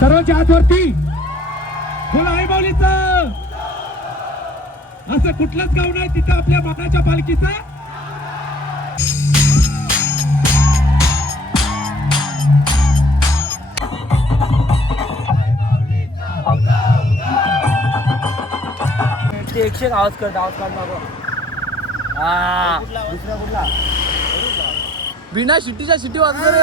सर्वांच्या हातवरती बोला आई माऊलीचं. असं कुठलंच गाव नाही तिथं आपल्या मानाच्या पालखीचा ते 100 आवाज काढ नको. हा दुसरा कुठला बिना शिट्टीच्या शिट्टी वाजणार रे.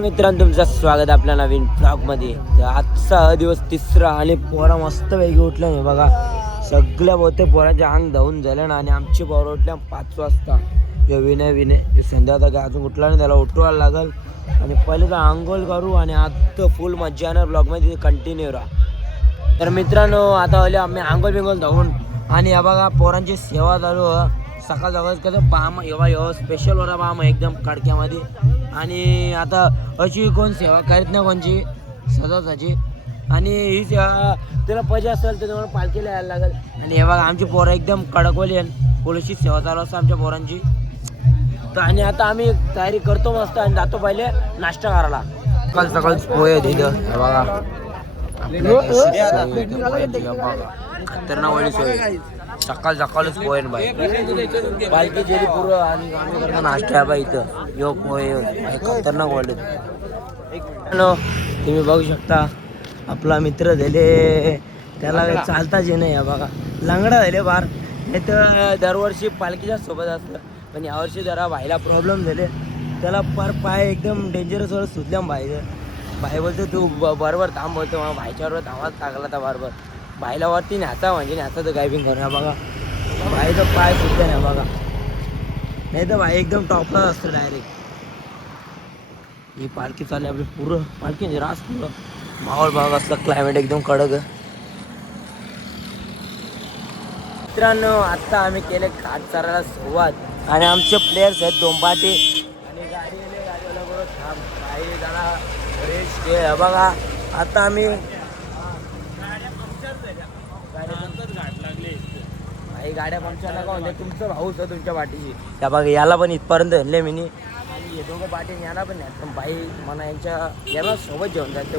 मित्रांनो तुमचं स्वागत आपल्या नवीन ब्लॉग मध्ये. आजचा दिवस तिसरा आणि पोरा मस्त वेगळी उठल्या नाही बघा. सगळ्या बहुतेक पोरांचे अंग धावून झाले ना आणि आमची पोरं उठल्या 5 वाजता. विनय संध्याचा काय अजून उठला नाही, त्याला उठवायला लागल आणि पहिले तर आंघोळ करू आणि आता फुल मज्जा येणार ब्लॉगमध्ये कंटिन्यू राहा. तर मित्रांनो आता आले आम्ही आंघोळ बिंगोल धावून आणि या बघा पोरांची सेवा चालू. सकाळ सकाळ कसं बाम एव्हा स्पेशल होता बाम एकदम कडक्यामध्ये. आणि आता अशी कोण सेवा करीत नाही कोणची सदाची. आणि ही सेवा तुला पाहिजे असेल तर तुम्हाला पालखीला यायला लागेल. आणि हे बघा आमची पोरं एकदम कडकवली आणि पोलिसची सेवा चालू असते आमच्या पोरांची. तर आणि आता आम्ही तयारी करतो मस्त आणि जातो पहिले नाश्ता करायला. सकाळ सकाळ पोहे तिथं हे बघा खतरनाक वाली सोय. सकाळ सकाळच पोहे बाई पालखी जेरी पुरं आणि आम्ही नाश्ता आहे बाई इथं. यो पोहे खतरनाक वाढले. तुम्ही बघू शकता आपला मित्र झाले त्याला काही चालताच ये नाही. बघा लंगडा झाले बार. नाही तर दरवर्षी पालखीच्या सोबत असतं पण यावर्षी जरा भाईला प्रॉब्लेम झाले. त्याला पाय एकदम डेंजरस वर सुचल्या भाई बोलतो तू बरोबर थांब बोलतो. मग भाईच्याबरोबर थांबाच लागला तर बरोबर भाईला वरती न्याचा म्हणजे न्याचा तर गायबिंग करूया बघा. भाईचं पाय सुद्धा नाही बघा. नाही तर भाई एकदम टॉपला असतं डायरेक्ट. ही पालखी चालली आपली पुरं पालखी रास पुरं माहोल भाग असला क्लायमेट एकदम कडक. मित्रांनो आता आम्ही केले घाट चरायला सुरुवात आणि आमचे प्लेयर्स आहेत दोंबाटे आणि गाडीवाला बरोबर थांब भाई जरा रेस्ट घे. बघा आता आम्ही गाड्या पंक्चर नका म्हणजे तुमचं भाऊच आहे तुमच्या पाठीशी. त्या बघा याला पण इथपर्यंत हल्ले मी आणि हे दोघं पाठी याला पण नाही पण बाई मला याला सोबत जेवण जायचं.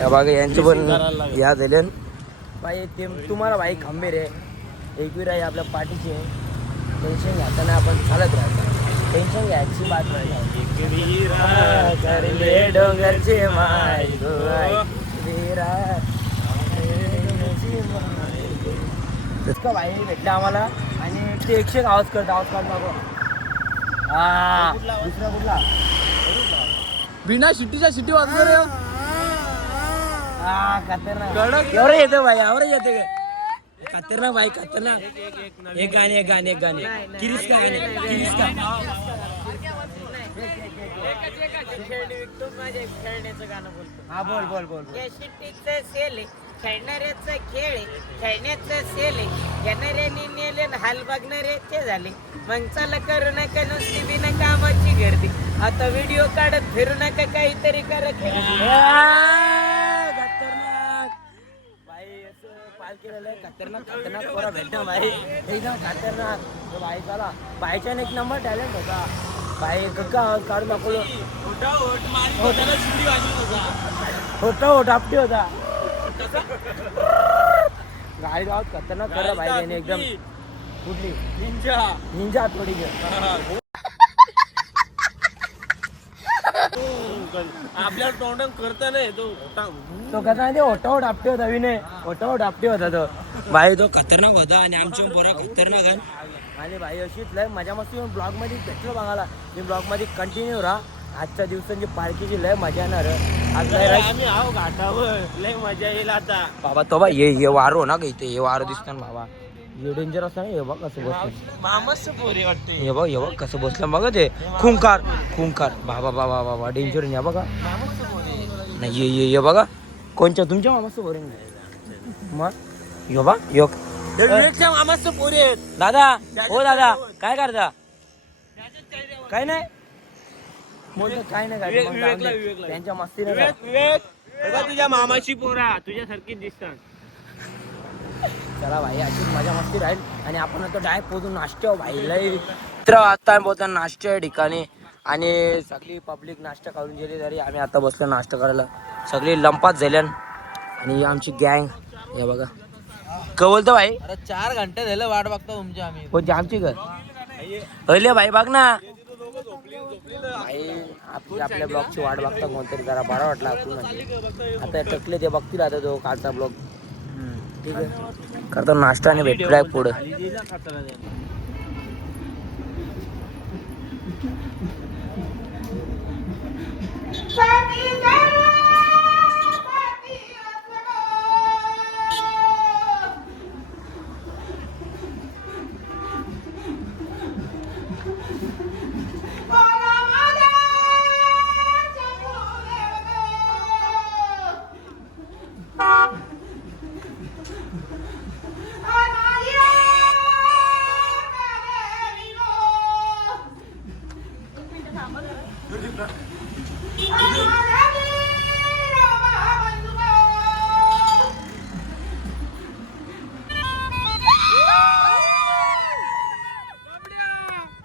या बघा यांचे पण या झाले बाई ते तुम्हाला बाई खंबीर आहे एकवीर आहे आपल्या पाठीची. टेन्शन घ्यायचं नाही आपण चालत राहायचं. टेन्शन घ्यायची बात नाही. डोंगरचे माय भाई भेटला आम्हाला आणि ते 100 आवाज काढ नको. हा दुसरा कुठला बिना शिट्टीच्या शिट्टी वाजणार रे. हा खतरनाक एवढं येतं भाई एवढं येते खतरनाक भाई खतरनाक. एक गाणे किरीस का गाणे किरीस का खेळण्याचं गाणं बोलतो. हा बोल या शिट्टीचं सेल खेळणाऱ्याचं खेळ खेळण्याचं सेल घेणाऱ्याने नेले हाल बघणाऱ्याचे झाले. मग चला करू नका नुसती बिना कामाची गर्दी. आता व्हिडिओ काढत फिरू नका काहीतरी करत. खतरनाक भाई असं पालखीला खतरनाक पोरा भेटना भाई एकदम खतरनाक. भाई चला भाईच्याने एक नंबर टॅलेंट होता भाई. कक्का काढून दाखवलं होट आपटी होता. गाडी गावात खतरनाक करा भाई त्याने एकदम. कुठली निंजा थोडी आपल्या तोंडात करता नाही तो कसा नाही ओटावट आपटे होता विनय ओटावट आपटे होता तो भाई. तो खतरनाक होता आणि आमच्या पोरा खतरनाक आहे. आणि भाई अशीच लय मजा मस्ती ब्लॉग मध्ये भेटलो बघायला. मी ब्लॉग मध्ये कंटिन्यू राहा आजच्या दिवसांची पार्टीची लय मजा येणार आज लय रश. आम्ही आहो घाटावर लय मजा येईल आता. बाबा तो बा ये वारो ना का इथे हे वारो दिसतं ना बाबा हे डेंजर असतं ना हे बघ कसं बसलं मामाच पोरी वाटते. हे बघ कसं बसलं बघा ते खुंकार बाबा बाबा बाबा डेंजर नाही बघा नाही ये बघा कोणच्या तुमच्या मामाचं बोरिंग मग यो बा यो विवेकच्या मामाच पोरी आहेत. दादा हो दादा काय करता काय नाही बोलतो काय नाही काय मग जाऊ दे. विवेकला. त्यांच्या मस्ती नाही विवेक बघा तुझ्या मामाची पोरा तुझ्यासारखीच दिसतात. चला भाई अशीच मजा मस्ती राहील आणि आपण आता डायरेक्ट पोहोचून नाश्त्यावर भाई लय मित्र आता पोहोचतो नाश्त्या ठिकाणी आणि सगळी पब्लिक नाश्ता करून गेली तरी आम्ही आता बसलो नाश्ता करायला सगळी लंपात झाल्यान आणि आमची गँग हे बघा का बोलतो भाई अरे 4 घंटे झालं वाट बघतो तुमची आम्ही. कोणती आमची घर अले भाई बघ ना भाई आपल्या ब्लॉगची वाट बघता कोणतरी जरा बरा वाटला आपण म्हणजे आता टकले ते बघतील आता तो कालचा ब्लॉग ठीक आहे करतो नाश्ता आणि भेटलाय पुढे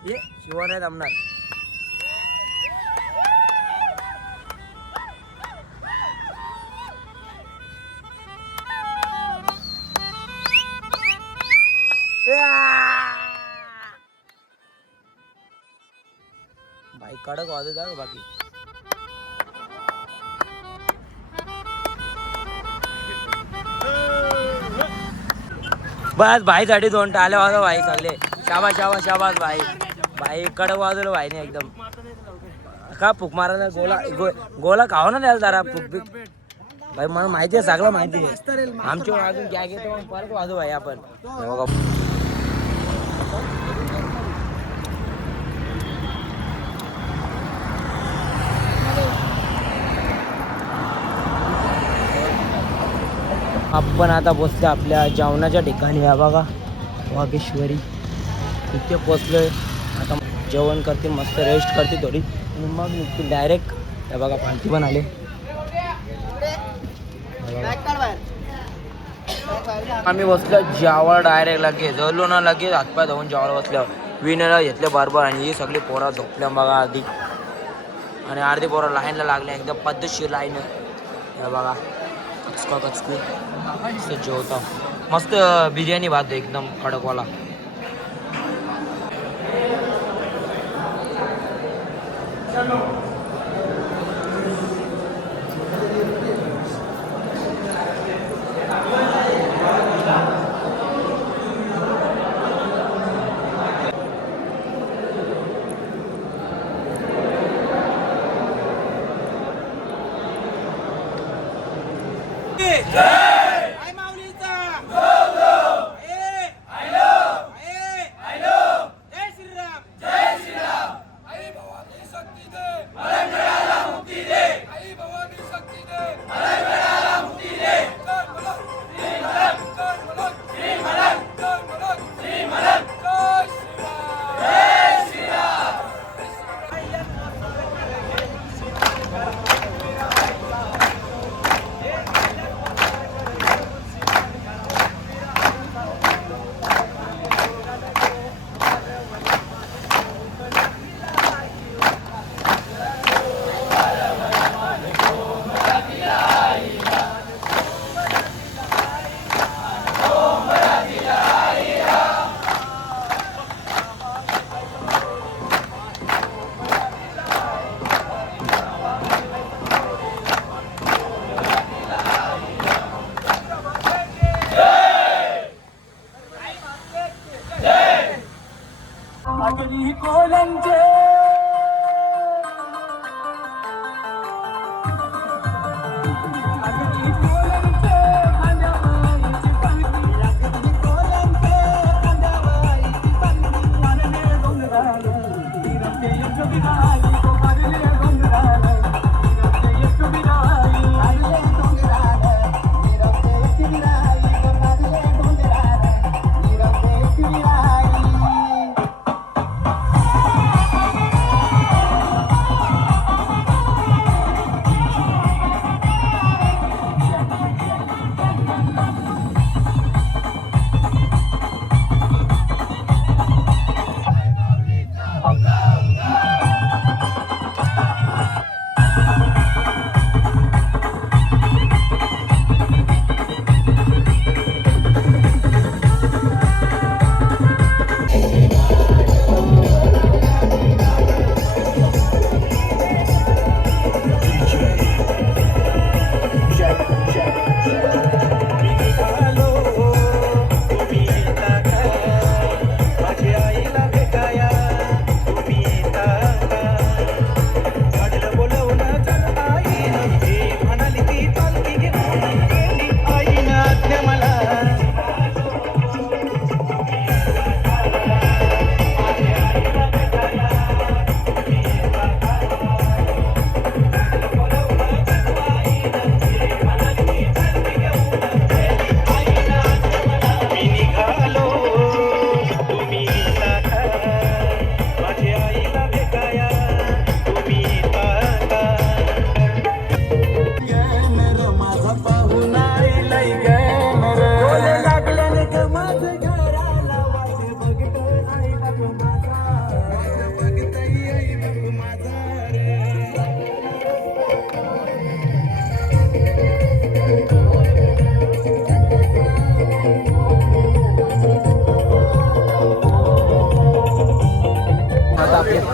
ये शिवा नाही जमणार भाई कडक वाजत आहे बाकी बस भाईसाठी 2 टाले वाजव भाई सगळे शाबास भाई कडक वाजवलं भाई नाही एकदम का फुक मारायला गोला खावा ना द्यायला जरा फुक बिक भाई मला माहिती आहे सगळं माहिती आहे आमच्या अजून गॅग येतो मग परत वाजू भाई आपण हे बघा आपण आता पोचलो आपल्या जेवणाच्या ठिकाणी या बघा वागेश्वरी इथे पोचलोय आता जेवण करते मस्त रेस्ट करते थोडी आणि मग निघतील डायरेक्ट या बघा पालखी पण आले आम्ही बसलो जेवायला डायरेक्ट लगे जळलो ना लगेच हातपाय धुवून जेवायला बसल्यावर विनर घेतले बरोबर आणि ही सगळी पोरा झोपल्या बघा आधी आणि अर्धी पोरं लाईनला लागल्या एकदम पद्धतशीर लाईन हे बघा कचकू जेवता मस्त बिर्याणी भात एकदम कडकवाला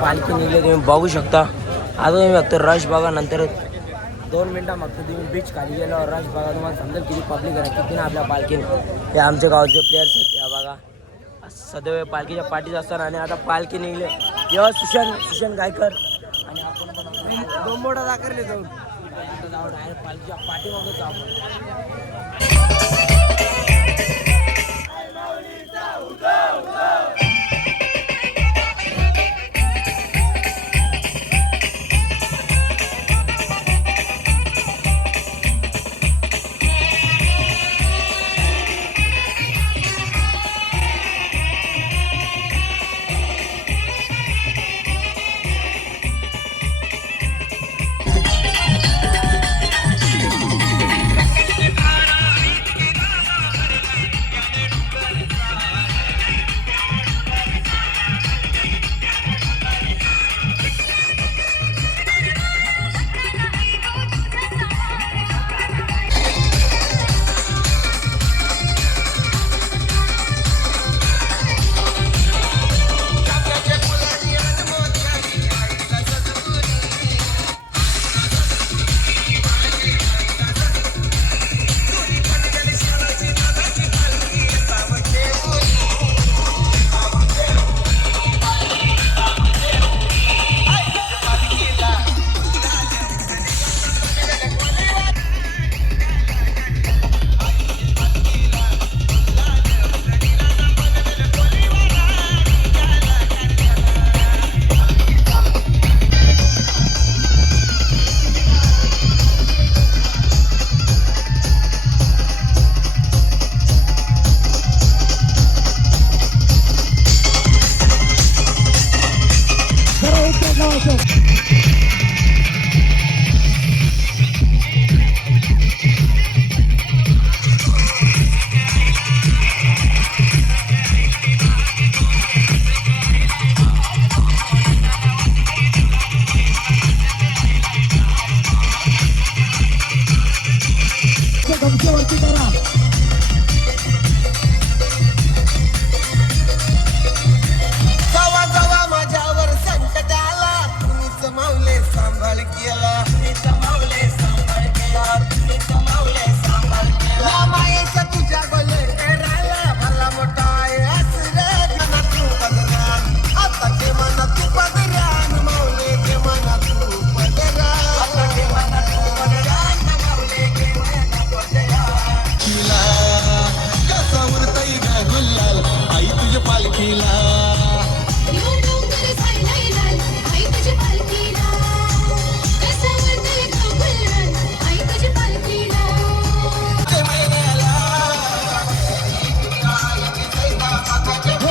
पालखी निघली तुम्ही बघू शकता. आता तुम्ही फक्त रश बघा, नंतर 2 मिनटं फक्त तुम्ही बीच खाली गेल्यावर रश बघा, तुम्हाला समजेल किती पब्लिक आहे, किती ना आपल्या पालखीने. हे आमच्या गावचे प्लेयर्स आहेत, या बघा सदैव पालखीच्या पाठीच असतात. आणि आता पालखी निघले तेव्हा सुशांत गायकर आणि आपण दोंबोडा दाखवले जाऊन डायरेक्ट पालखीच्या पाठीमागे जाऊ.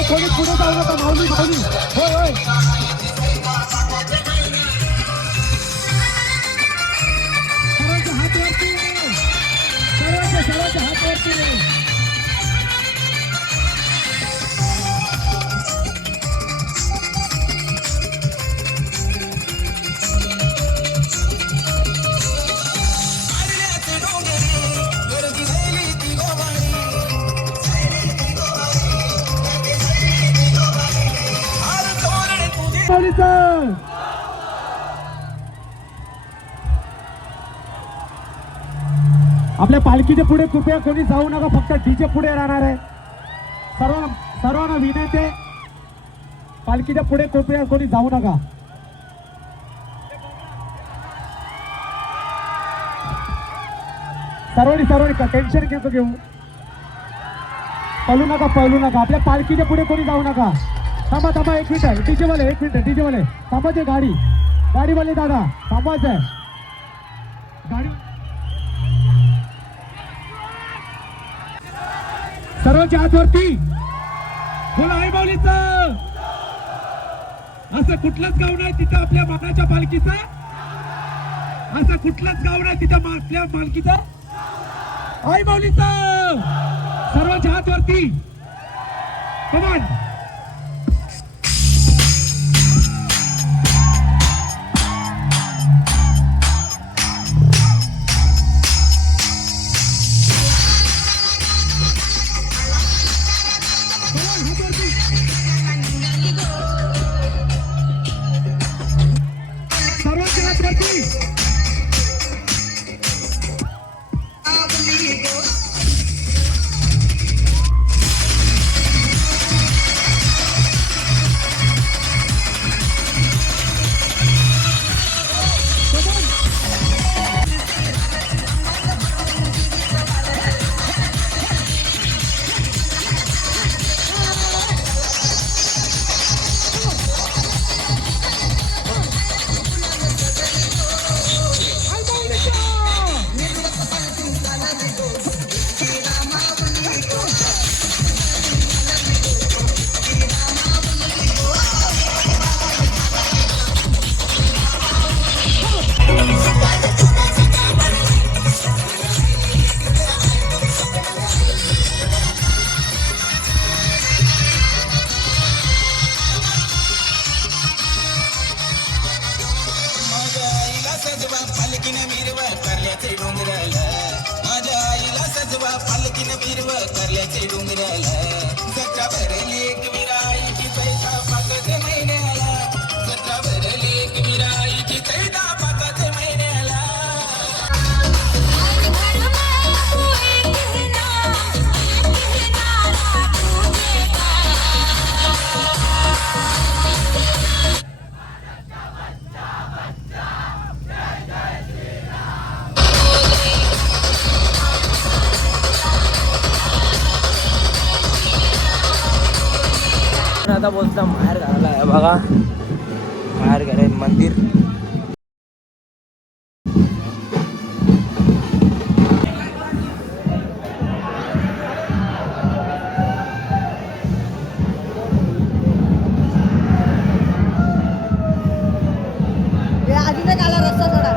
कोणी पुढे जाऊ नका, माऊली माऊली. होय होय, सर्वांचे हात वरती, सर्वांचे हात वरती. आपल्या पालखीच्या पुढे कृपया कोणी जाऊ नका, फक्त डीजे पुढे राहणार आहे. सर्वांना विनंती आहे, पालखीच्या पुढे कृपया कोणी जाऊ नका. सर्वांनी टेन्शन घेऊ, पळू नका. आपल्या पालखीच्या पुढे कोणी जाऊ नका. थांबा 1 मिनिट. डीजे वाले थांबायचे, गाडीवाले दादा थांबायचंय. गाडी सर्वांच्या हात वरती. बोला आई माऊलीचं. असं कुठलंच गाव नाही तिथं आपल्या मानाच्या पालखीचं, असं कुठलंच गाव नाही तिथं आपल्या पालखीचं आई माऊलीचं. सर्वांच्या हात वरती. कमान. कारल्याचे डोंगराला माझ्या आईला सजवा पालखीन बिरव कारल्याचे डोंगराला जत्रा भरली एक विराईची पैसा पाकच महिन्याला जत्रा भरली एक विराईची पैसा पाकच महिन्याला आता बोलता बाहेर घालायला आहे बघा, बाहेर घालाय मंदिर. अजून एक आला रस्ता सोडा.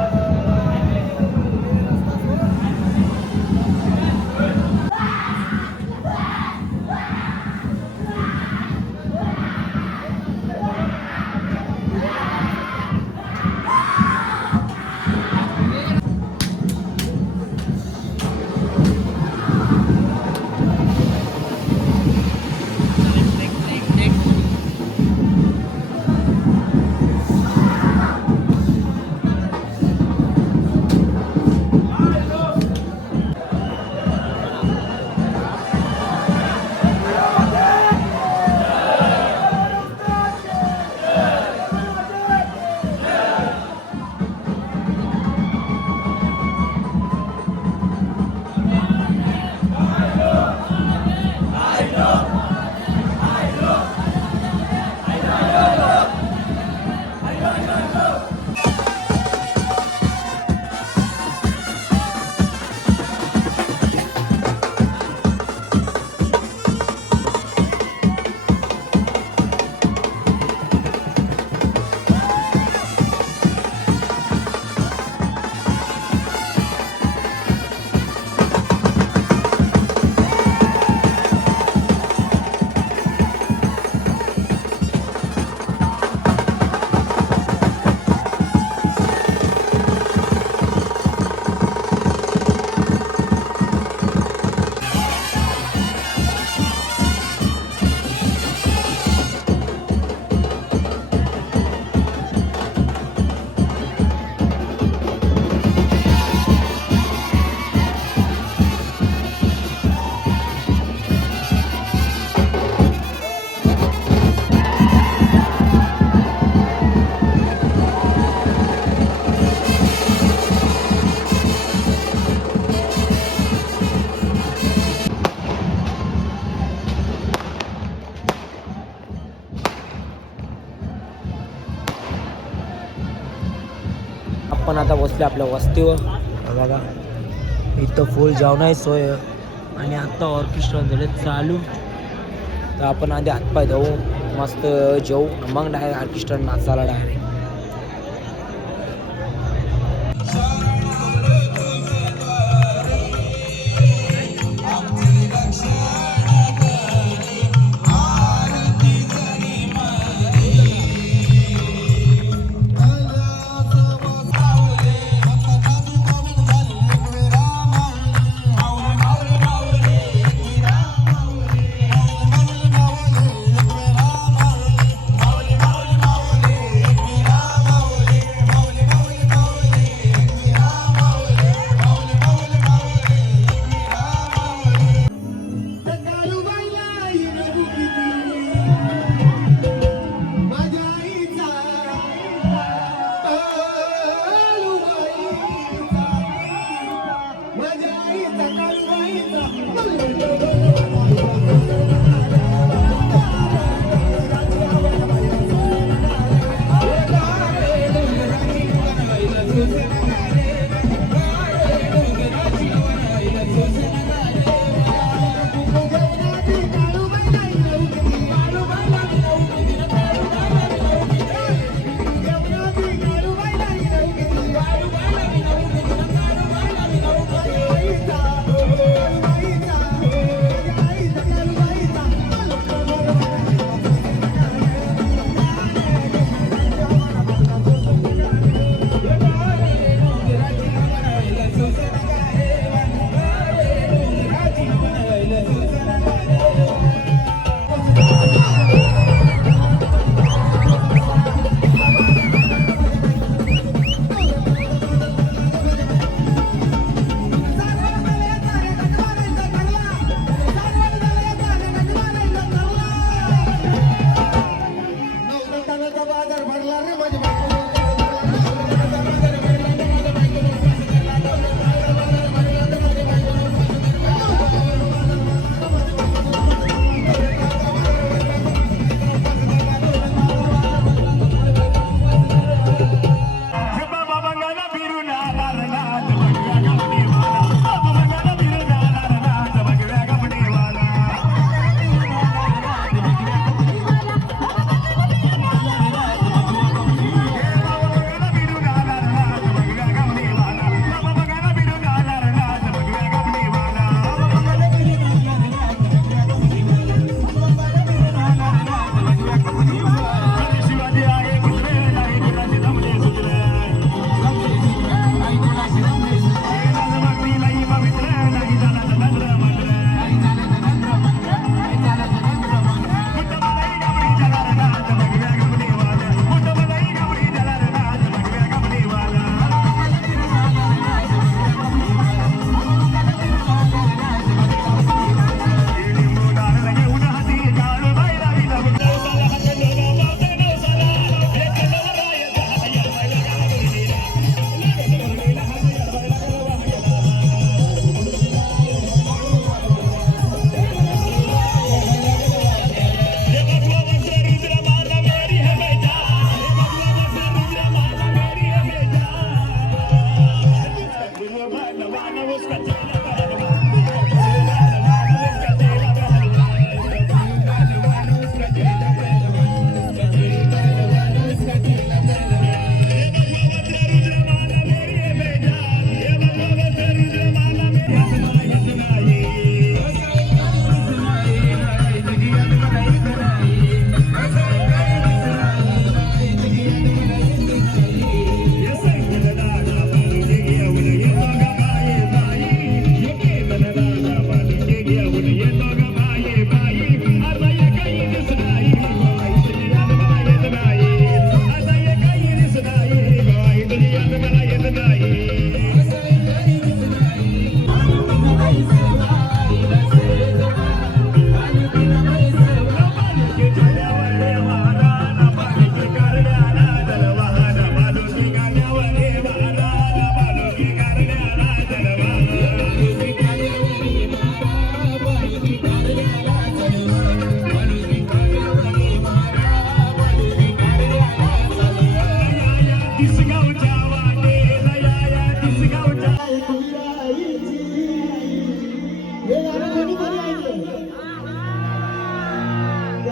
आपण आता बसले आपल्या वस्तीवर बघा, इथं फुल जेवणाची सोय आहे. आणि आत्ता ऑर्केस्ट्रा झाले चालू, तर आपण आधी हातपाय धुवू, मस्त जेवू, मग डायरेक्ट ऑर्केस्ट्रा नाचायला डायरेक्ट.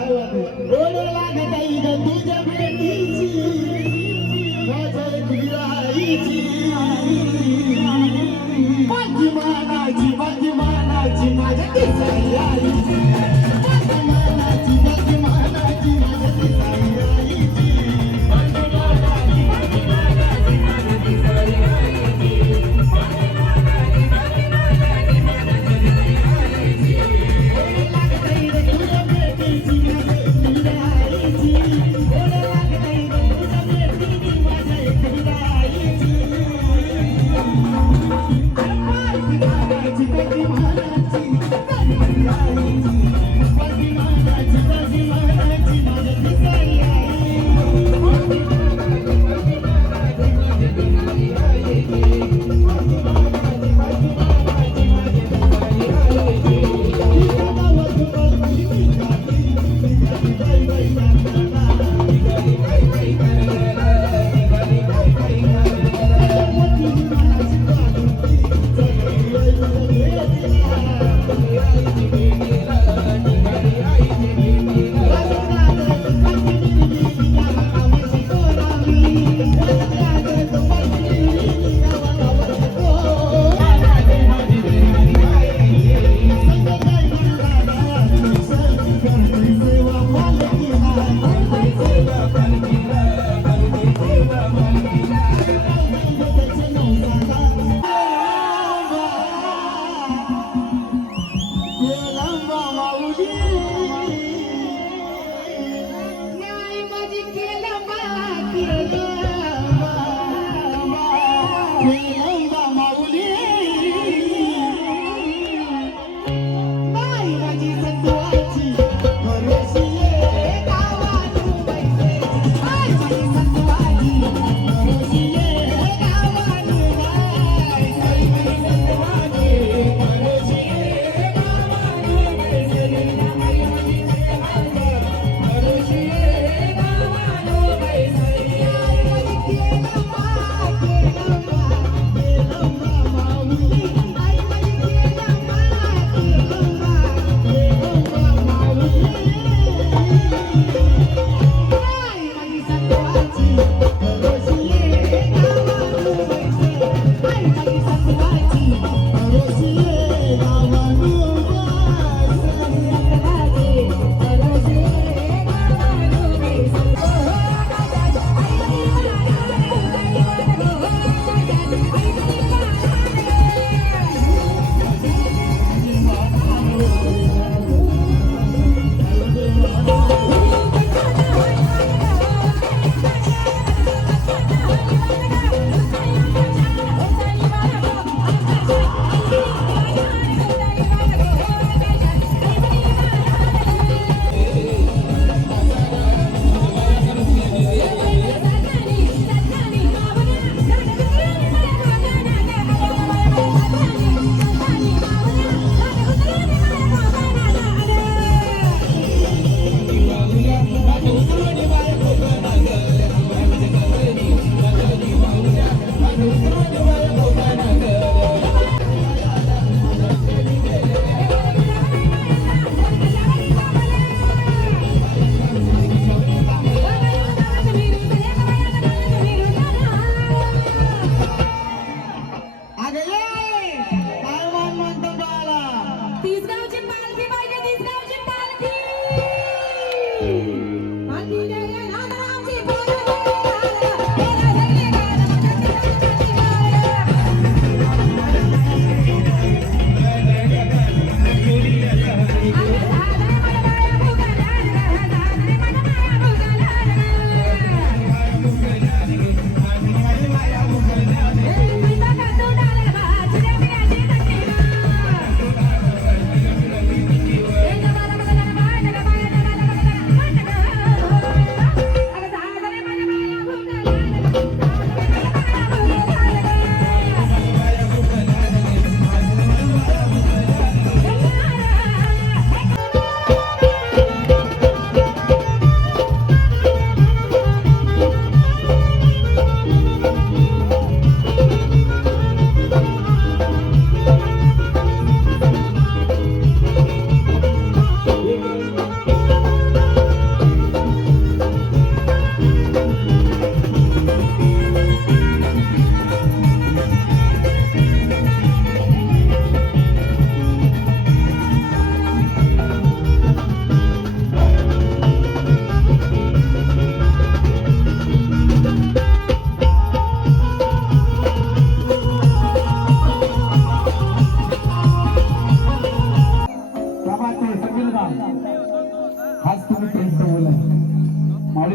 ओढ लागताई ग तुझ्या भेटीची माझ्या विराईची माझी मानाची माझ्या दिसाई आईची माझी मानाची माझ्या दिसाई आईची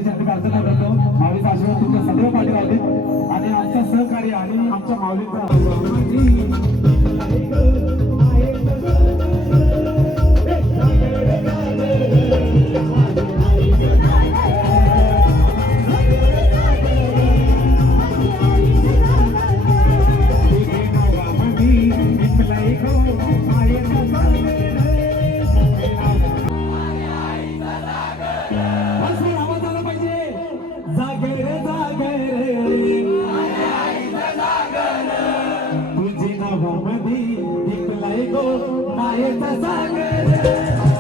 माऊलीसाठी प्रार्थना करतो. माऊलीचा आशीर्वाद तुमच्या सर्व पाठी राहू दे आणि आमचं सहकार्य आणि आमच्या माऊलीचा आवाज आला पाहिजे. जागे रे जागे रे तुझी नावामधी निघलाय गो मायेचा सागर.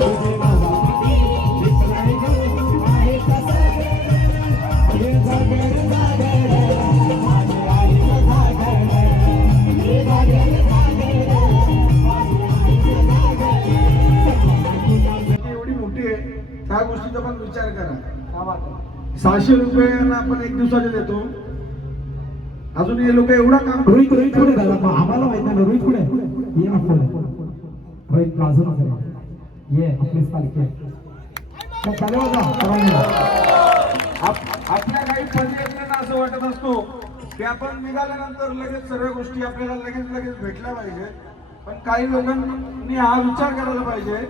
तुझी नावामधी निघलाय गो मायेचा सागर. हे जागे रे जागे रे माझ्या आईचा सागर. हे जागे रे जागे रे माझ्या आईचा सागर. एवढी मोठी आहे त्या गोष्टीचा पण विचार करा. 600 रुपयाला आपण एक दिवसाचे देतो. अजून हे लोक एवढा काम रोहित पुढे झाला आम्हाला माहित नाही. रोहित पुढे ये ना पुढे. रोहित बाजू ये आपलीच पालखी आहे. आपल्या काही पदयात्रेला असं वाटत असतो की आपण निघाल्यानंतर लगेच सर्व गोष्टी आपल्याला लगेच भेटल्या पाहिजे. पण काही लोकांनी हा विचार करायला पाहिजे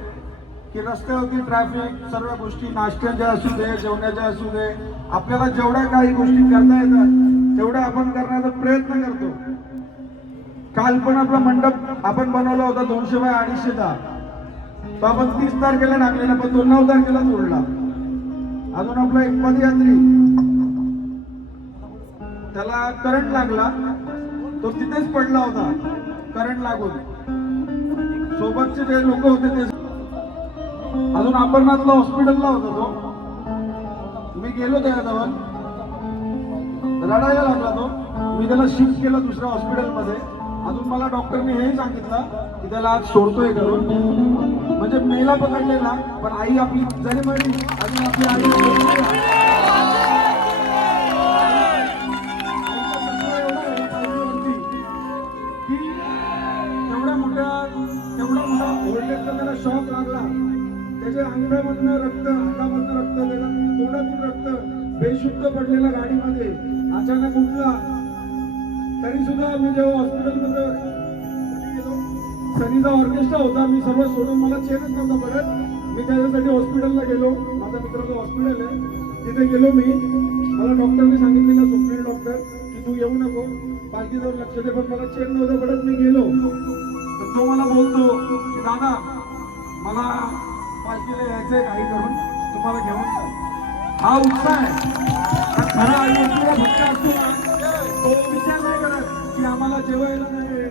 की रस्त्यावरती ट्रॅफिक सर्व गोष्टी नाश्त्याच्या असू दे जेवणाच्या असू दे आपल्याला जेवढ्या काही गोष्टी करता येतात तेवढ्या आपण करण्याचा प्रयत्न करतो. काल पण आपला मंडप आपण बनवला होता 200 बाय 250चा. तो आपण 30 तारखेला टाकलेला पण तो 9 तारखेला तोडला. अजून आपला एक पदयात्री त्याला करंट लागला तो तिथेच पडला होता करंट लागून. सोबतचे जे लोक होते ते अजून अंबरनाथला हॉस्पिटलला होता तो. मी गेलो त्याच्याजवळ रडायला लागला तो. मी त्याला शिफ्ट केलं दुसऱ्या हॉस्पिटलमध्ये. अजून मला डॉक्टरने हेही सांगितलं की त्याला आज सोडतोय करून. म्हणजे मेला पकडलेला पण आई आपली जरी मरली अजून आपली आई एवढा मोठा ओढल्याचा त्याला शॉक लागला. त्याच्या अंगामधनं रक्त हातामधनं रक्त त्याला तोंडातून रक्त बेशुद्ध पडलेला गाडीमध्ये अचानक उठला. तरी सुद्धा मी जेव्हा हॉस्पिटलमध्ये गेलो सनीचा ऑर्केस्ट्रा होता. मी सर्व सोडून मला चेनच नव्हता पडत. मी त्याच्यासाठी हॉस्पिटलला गेलो. माझ्या मित्राचं हॉस्पिटल आहे तिथे गेलो मी. मला डॉक्टरने सांगितलेलं स्वप्नील डॉक्टर की तू येऊ नको पालखीजवळ लक्ष दे. पण मला चेन नव्हतं पडत. मी गेलो तर तो मला बोलतो की दादा मला पालखीला यायचंय काही करून तुम्हाला घेऊन जा. हा उत्साह आहे. हा खरा आयुष्याला फक्त असतो ना तो विचार नाही करत की आम्हाला जेवायला नाही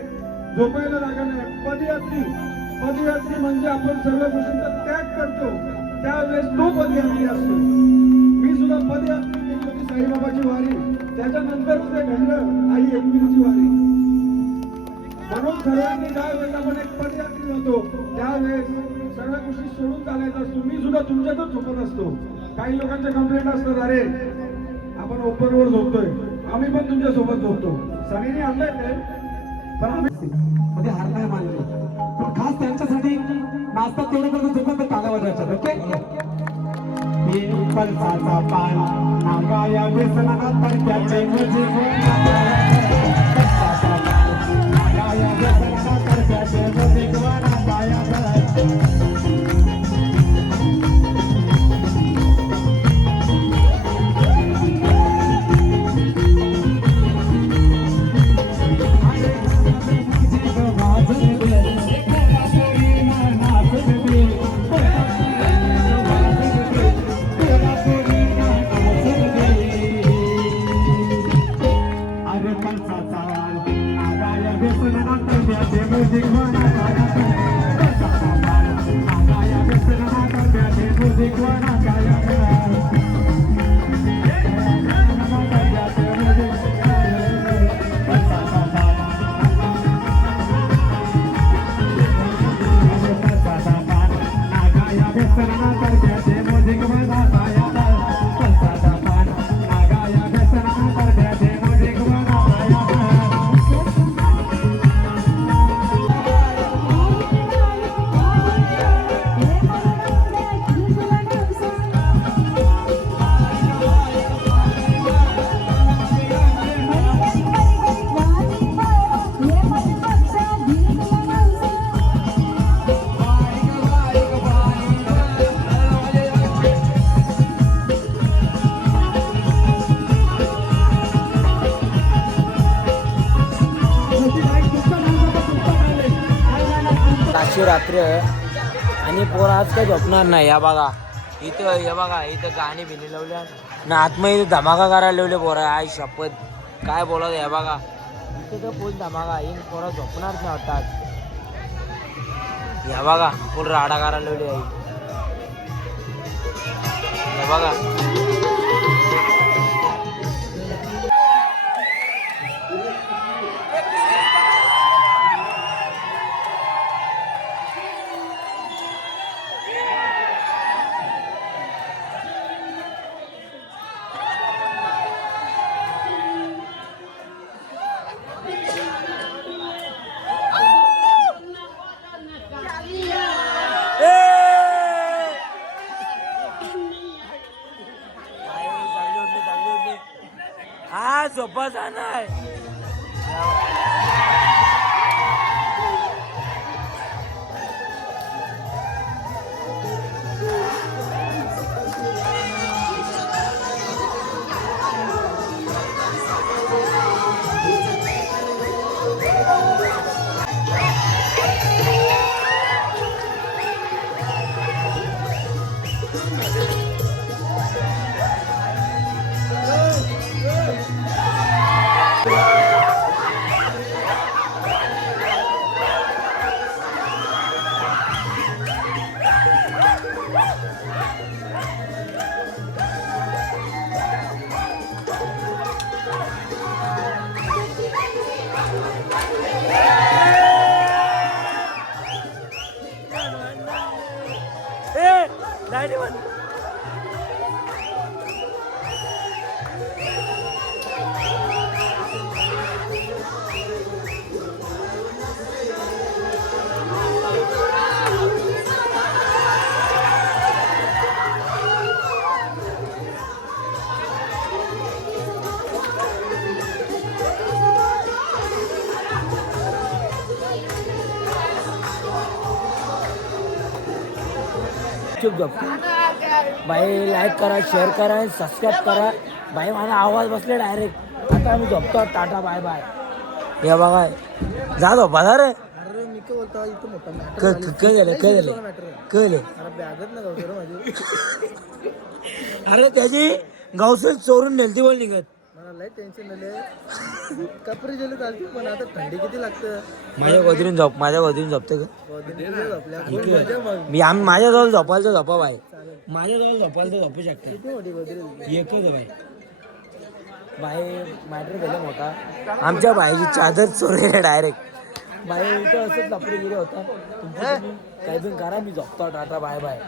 झोपायला जागा नाही. पदयात्री म्हणजे आपण सर्व गोष्टींचा त्याग करतो त्यावेळेस तो पदयात्री असतो. मी सुद्धा पदयात्री केली होती साईबाबाची वारी. त्याच्यानंतर ते घडलं आई एकविरीची वारी. म्हणून सर्वांनी ज्यावेळेस आपण एक पदयात्री होतो त्यावेळेस सर्व गोष्टी सोडून चालायचं असतो. मी सुद्धा तुमच्यातच झोपत असतो. काही लोकांच्या कंप्लेंट असतात अरे आपण ओपनवर झोपतोय. आम्ही पण तुमच्या सोबत झोपतो. सगळ्यांनी आणलंय ते पण आम्ही मध्ये हार नाही मानले. पण खास त्यांच्यासाठी नाचतात तेवढं पर्यंत झोपत कालावधाच्या. ओके पलसाचा पान नागाया व्यसनात परक्याचे मुझे नागाया व्यसनात परक्याचे मुझे गवाना पाया रात्र आणि पोरं आज काही झोपणार नाही. या बघा इथं, हे बघा इथं गाणी बिणी लावल्या ना आतमध्ये धमाका करायला लावले पोरं. आई शपथ काय बोलत हे बघा इथं तर फुल धमाका येईन. पोरं झोपणार नाही वाटतात. या बघा फुल राडा करायला लावली आई. हे बघा हा सोपा जाणार. चुप भाई लाईक करा, शेअर करा, सबस्क्राईब करा. भाई माझा आवाज बसले डायरेक्ट. आता आम्ही झोपतो. Tata bye bye. या बघा जा झोपा रे. अरे मी काय बोलतो इथं मोठा काय झालं काय झालं काय झालं. अरे बॅगच ना गावतो माझी. अरे त्याची गावसून चोरून नेलती बोल निघत. मला लय टेन्शन आले. कपडे गेले चालते पण आता थंडी किती लागतं. माझ्या गोदरीन झोपते का आपल्या मी माझ्याजवळ झोपायला झोपा बाय. माझ्याजवळ झोपायला तर झोपू शकता. एकच आहे बाई. बाई मॅटर गेला मोठा. आमच्या बाईची चादर चोरीला डायरेक्ट. बाई इथं असंच लपडे गेले होता. तुमचं काही पण करा. मी झोपतो. Tata bye bye.